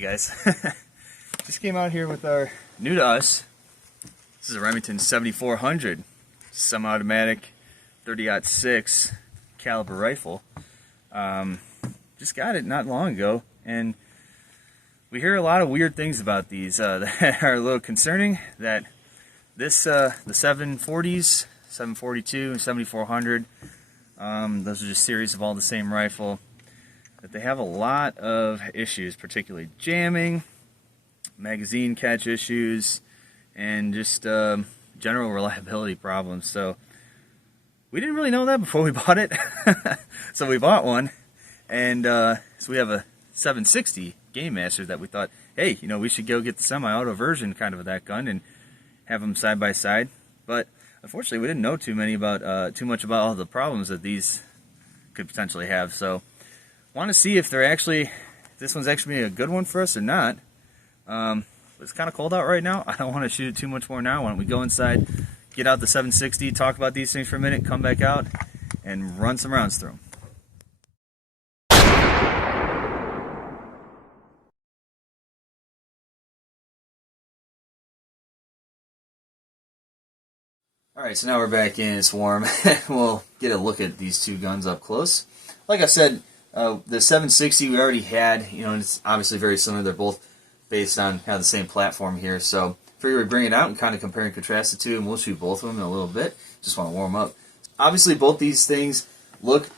Hey guys, just came out here with our new to us. This is a Remington 7400 semi-automatic 30-06 caliber rifle. Just got it not long ago, and we hear a lot of weird things about these that are a little concerning. That this the 740s, 742, and 7400, those are just series of all the same rifle. That they have a lot of issues, particularly jamming, magazine catch issues, and just general reliability problems. So we didn't really know that before we bought it. So we bought one, and so we have a 760 Gamemaster that we thought, hey, you know, we should go get the semi-auto version kind of that gun and have them side by side. But unfortunately, we didn't know too much about all the problems that these could potentially have. So want to see if this one's actually a good one for us or not. It's kind of cold out right now. I don't want to shoot it too much more now. Why don't we go inside, get out the 760, talk about these things for a minute, come back out, and run some rounds through them. Alright, so now we're back in, it's warm. We'll get a look at these two guns up close. Like I said, the 760 we already had, you know, and it's obviously very similar. They're both based on kind of the same platform here, so figure we bring it out and kind of compare and contrast the two, and we'll shoot both of them in a little bit. Just want to warm up. Obviously, both these things look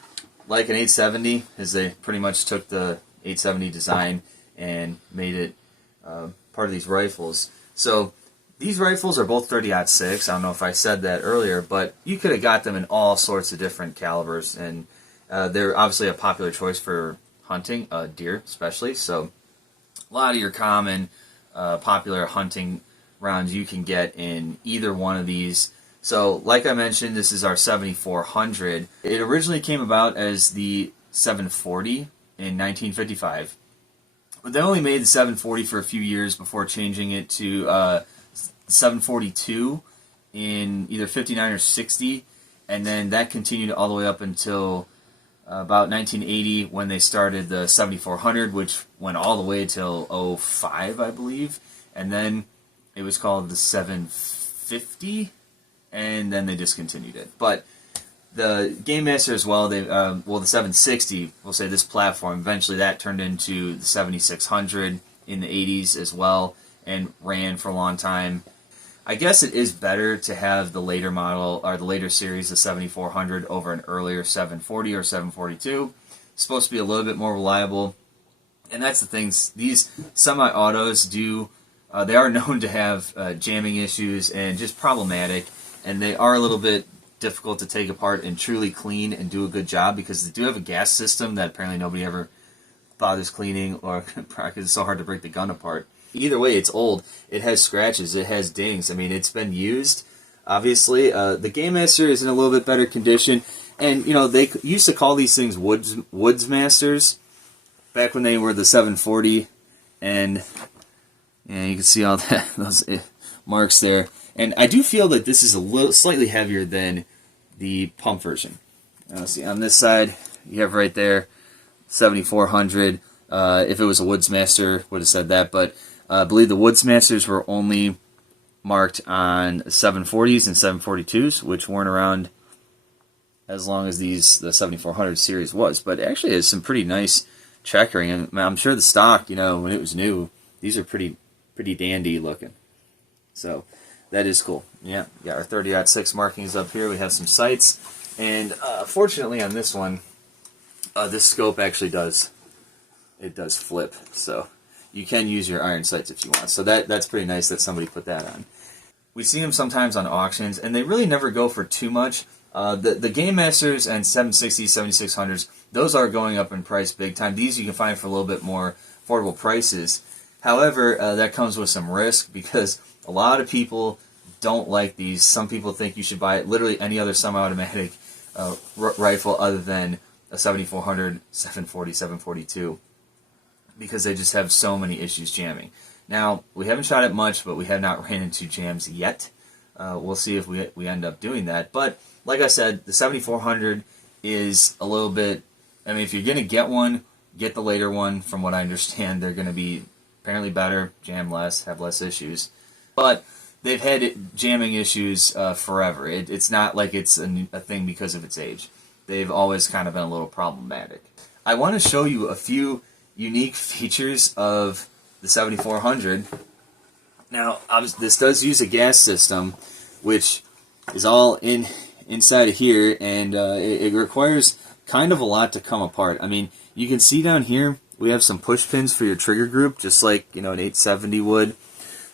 like an 870, as they pretty much took the 870 design and made it part of these rifles. So these rifles are both 30-06. I don't know if I said that earlier, but you could have got them in all sorts of different calibers, and they're obviously a popular choice for hunting, deer especially. So a lot of your common popular hunting rounds you can get in either one of these. So like I mentioned, this is our 7400. It originally came about as the 740 in 1955. But they only made the 740 for a few years before changing it to 742 in either 59 or 60. And then that continued all the way up until about 1980, when they started the 7400, which went all the way till 05, I believe, and then it was called the 750, and then they discontinued it. But the Gamemaster as well, the 760, we'll say this platform, eventually that turned into the 7600 in the 80s as well, and ran for a long time. I guess it is better to have the later model, or the later series, the 7400, over an earlier 740 or 742. It's supposed to be a little bit more reliable. And that's the things, these semi-autos they are known to have jamming issues and just problematic. And they are a little bit difficult to take apart and truly clean and do a good job, because they do have a gas system that apparently nobody ever bothers cleaning, or because it's so hard to break the gun apart. Either way, it's old. It has scratches. It has dings. I mean, it's been used, obviously. The Gamemaster is in a little bit better condition. And, you know, they used to call these things Woodsmasters back when they were the 740. And you can see all those marks there. And I do feel that this is slightly heavier than the pump version. See, on this side, you have right there 7400. If it was a Woodsmaster, would have said that. But I believe the Woodsmasters were only marked on 740s and 742s, which weren't around as long as the 7400 series was. But it actually has some pretty nice checkering, and I'm sure the stock, you know, when it was new, these are pretty dandy looking. So that is cool. Yeah, we got our 30-06 markings up here. We have some sights, and fortunately on this one, this scope actually does flip, so you can use your iron sights if you want. So that's pretty nice that somebody put that on. We see them sometimes on auctions, and they really never go for too much. The Gamemasters and 760s, 7600s, those are going up in price big time. These you can find for a little bit more affordable prices. However, that comes with some risk, because a lot of people don't like these. Some people think you should buy literally any other semi-automatic rifle other than a 7400, 740, 742. Because they just have so many issues jamming. Now, we haven't shot it much, but we have not ran into jams yet. We'll see if we end up doing that. But, like I said, the 7400 is a little bit... I mean, if you're going to get one, get the later one. From what I understand, they're going to be apparently better, jam less, have less issues. But they've had jamming issues forever. It's not like it's a thing because of its age. They've always kind of been a little problematic. I want to show you a few unique features of the 7400. Now, this does use a gas system, which is all inside of here, and it requires kind of a lot to come apart. I mean, you can see down here, we have some push pins for your trigger group, just like, you know, an 870 would.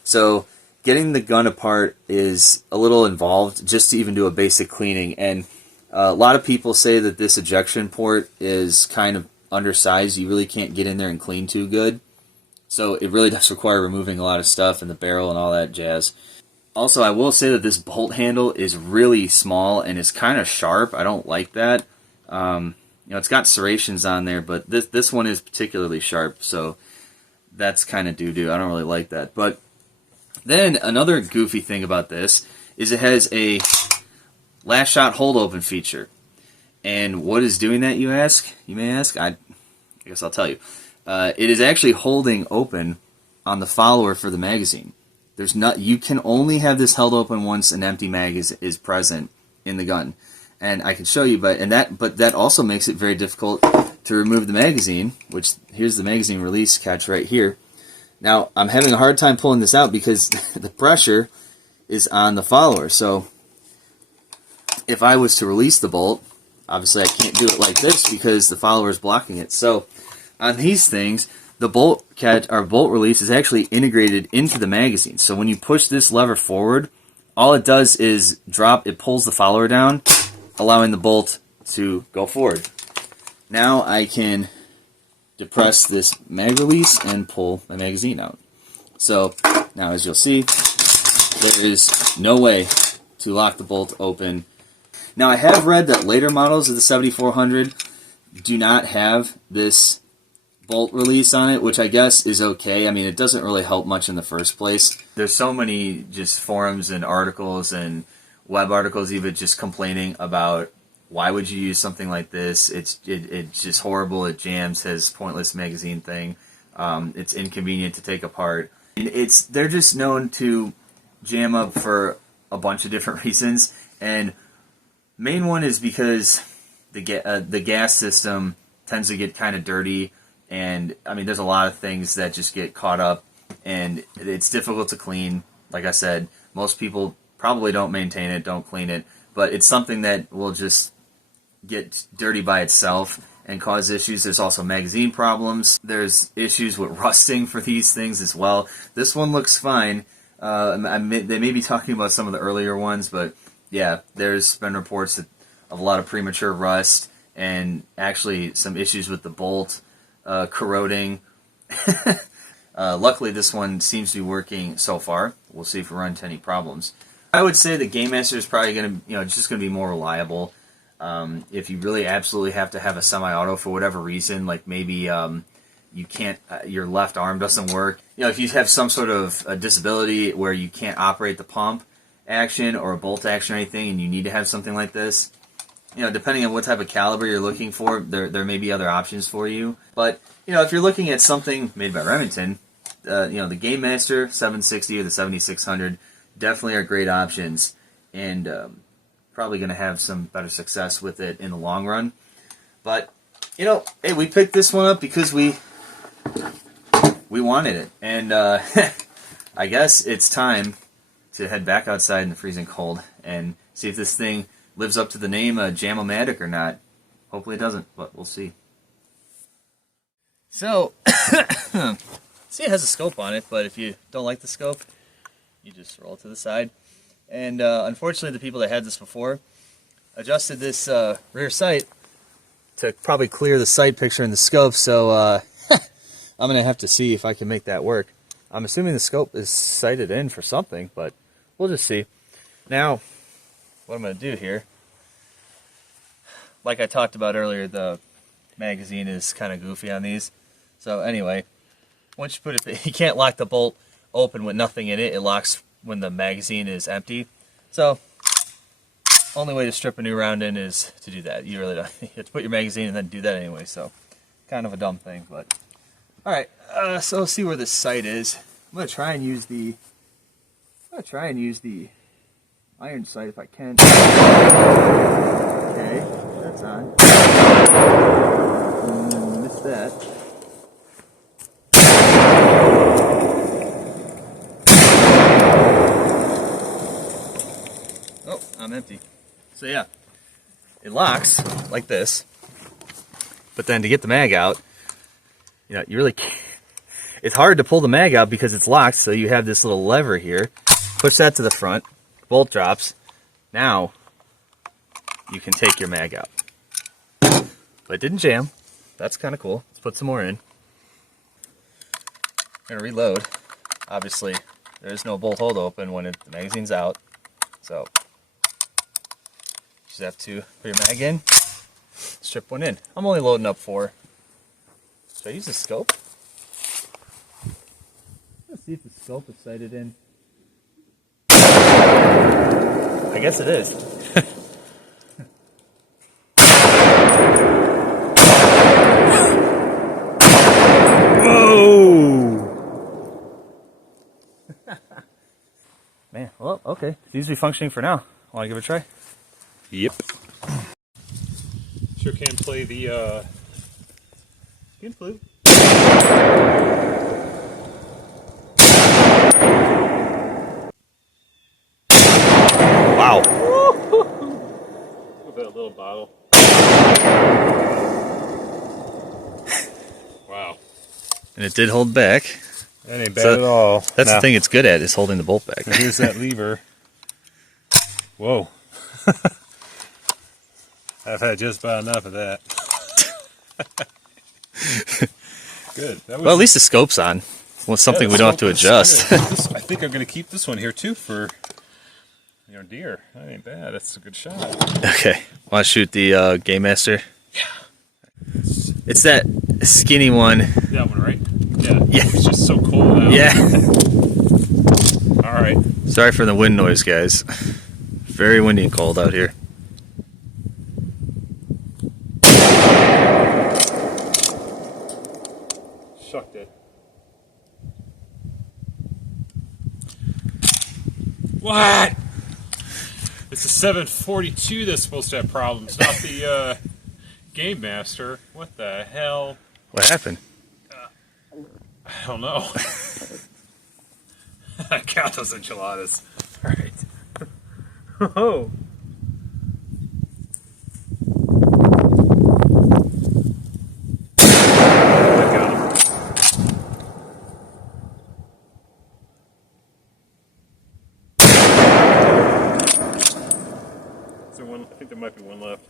So getting the gun apart is a little involved just to even do a basic cleaning. And a lot of people say that this ejection port is kind of undersized. You really can't get in there and clean too good. So it really does require removing a lot of stuff in the barrel and all that jazz. Also, I will say that this bolt handle is really small and it's kind of sharp. I don't like that. You know, it's got serrations on there, but this one is particularly sharp, so that's kind of doo-doo. I don't really like that. But then another goofy thing about this is it has a last shot hold open feature. And what is doing that, you ask? You may ask. I guess I'll tell you. It is actually holding open on the follower for the magazine. You can only have this held open once an empty mag is present in the gun. And I can show you, but that also makes it very difficult to remove the magazine, which here's the magazine release catch right here. Now, I'm having a hard time pulling this out because the pressure is on the follower. So if I was to release the bolt, obviously I can't do it like this because the follower is blocking it. So on these things, the bolt release is actually integrated into the magazine. So when you push this lever forward, all it does is it pulls the follower down, allowing the bolt to go forward. Now I can depress this mag release and pull my magazine out. So now, as you'll see, there is no way to lock the bolt open. Now, I have read that later models of the 7400 do not have this bolt release on it, which I guess is okay. I mean, it doesn't really help much in the first place. There's so many just forums and articles and web articles even just complaining about why would you use something like this. It's just horrible. It jams, has pointless magazine thing. It's inconvenient to take apart. They're just known to jam up for a bunch of different reasons, and main one is because the gas system tends to get kind of dirty, and I mean there's a lot of things that just get caught up, and it's difficult to clean. Like I said, most people probably don't maintain it, don't clean it, but it's something that will just get dirty by itself and cause issues. There's also magazine problems. There's issues with rusting for these things as well. This one looks fine. They may be talking about some of the earlier ones, but yeah, there's been reports of a lot of premature rust and actually some issues with the bolt corroding. Luckily, this one seems to be working so far. We'll see if we run into any problems. I would say the Gamemaster is probably going to, just going to be more reliable. If you really absolutely have to have a semi-auto for whatever reason, like maybe you can't, your left arm doesn't work. If you have some sort of a disability where you can't operate the pump action or a bolt action or anything, and you need to have something like this, depending on what type of caliber you're looking for, there may be other options for you. But if you're looking at something made by Remington, the Gamemaster 760 or the 7600 definitely are great options, and probably going to have some better success with it in the long run. But hey, we picked this one up because we wanted it, and I guess it's time to head back outside in the freezing cold and see if this thing lives up to the name Gamemaster or not. Hopefully it doesn't, but we'll see. So, see, it has a scope on it, but if you don't like the scope, you just roll it to the side. And unfortunately, the people that had this before adjusted this rear sight to probably clear the sight picture in the scope, so I'm going to have to see if I can make that work. I'm assuming the scope is sighted in for something, but we'll just see. Now, what I'm going to do here, like I talked about earlier, the magazine is kind of goofy on these. So anyway, once you put it, you can't lock the bolt open with nothing in it. It locks when the magazine is empty. So only way to strip a new round in is to do that. You really don't. You have to put your magazine and then do that anyway. So kind of a dumb thing, but All right, so let's see where this sight is. I'm gonna try and use the iron sight if I can. Okay, that's on. Missed that. Oh, I'm empty. So yeah, it locks like this, but then to get the mag out, you know, you really can't. It's hard to pull the mag out because it's locked, so you have this little lever here. Push that to the front, bolt drops. Now you can take your mag out. But it didn't jam. That's kind of cool. Let's put some more in. I'm gonna reload. Obviously, there's no bolt hold open when the magazine's out, so you just have to put your mag in, strip one in. I'm only loading up 4. Should I use the scope? Let's see if the scope is sighted in. I guess it is. Whoa! Man, well, okay. Seems to be functioning for now. Want to give it a try? Yep. Sure can play the skin flute. Wow. With that little bottle. Wow. And it did hold back. That ain't bad at all. That's the thing it's good at, is holding the bolt back. Here's that lever. Whoa. I've had just about enough of that. Good. That was, well, at least the scope's on. Well, it's something we don't have to adjust. I think I'm going to keep this one here too for deer. That ain't bad. That's a good shot. Okay. Want to shoot the Gamemaster? Yeah. It's that skinny one. That one, right? Yeah. Yeah. It's just so cold out. Yeah. All right. Sorry for the wind noise, guys. Very windy and cold out here. Shucked it. What? It's a 742 that's supposed to have problems, not the Gamemaster. What the hell? What happened? I don't know. Count those enchiladas. All right. Oh. I got him. Is there one? I think there might be one left.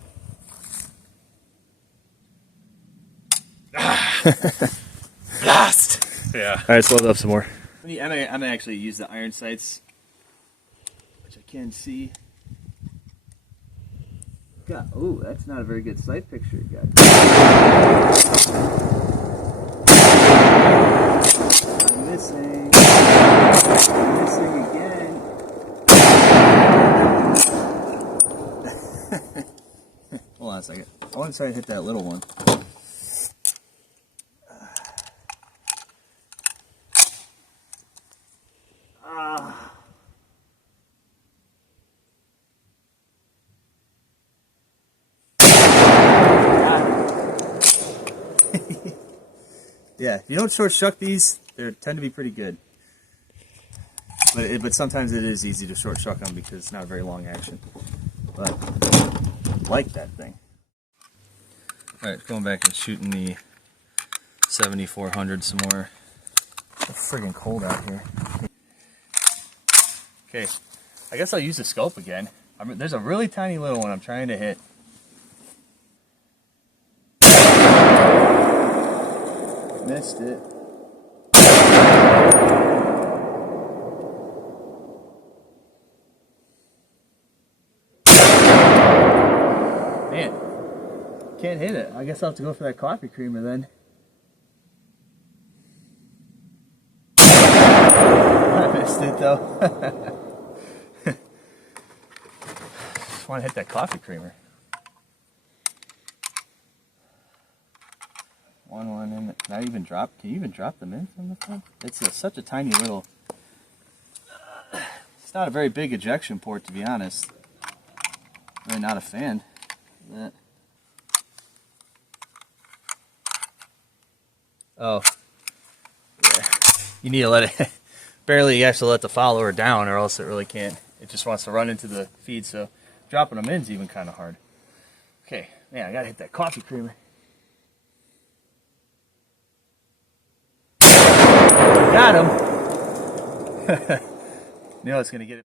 Blast! Yeah. All right, let's load up some more. I'm gonna actually use the iron sights, which I can see. God, ooh, that's not a very good sight picture, guys. I'm missing. I'm missing again. Hold on a second. I want to try to hit that little one. Yeah, if you don't short shuck these, they tend to be pretty good. But sometimes it is easy to short shuck them because it's not a very long action. But I like that thing. All right, going back and shooting the 7400 some more. It's friggin' cold out here. Okay, I guess I'll use the scope again. There's a really tiny little one I'm trying to hit. Missed it. Man, can't hit it. I guess I'll have to go for that coffee creamer then. I missed it though. Just want to hit that coffee creamer. One in. Not even drop. Can you even drop them in from the front? It's such a tiny little. It's not a very big ejection port, to be honest. Really not a fan of that. Oh, yeah. You need to let it. Barely, you have to let the follower down, or else it really can't. It just wants to run into the feed. So dropping them in is even kind of hard. Okay, man, I gotta hit that coffee creamer. Got him. Knew I was gonna get it.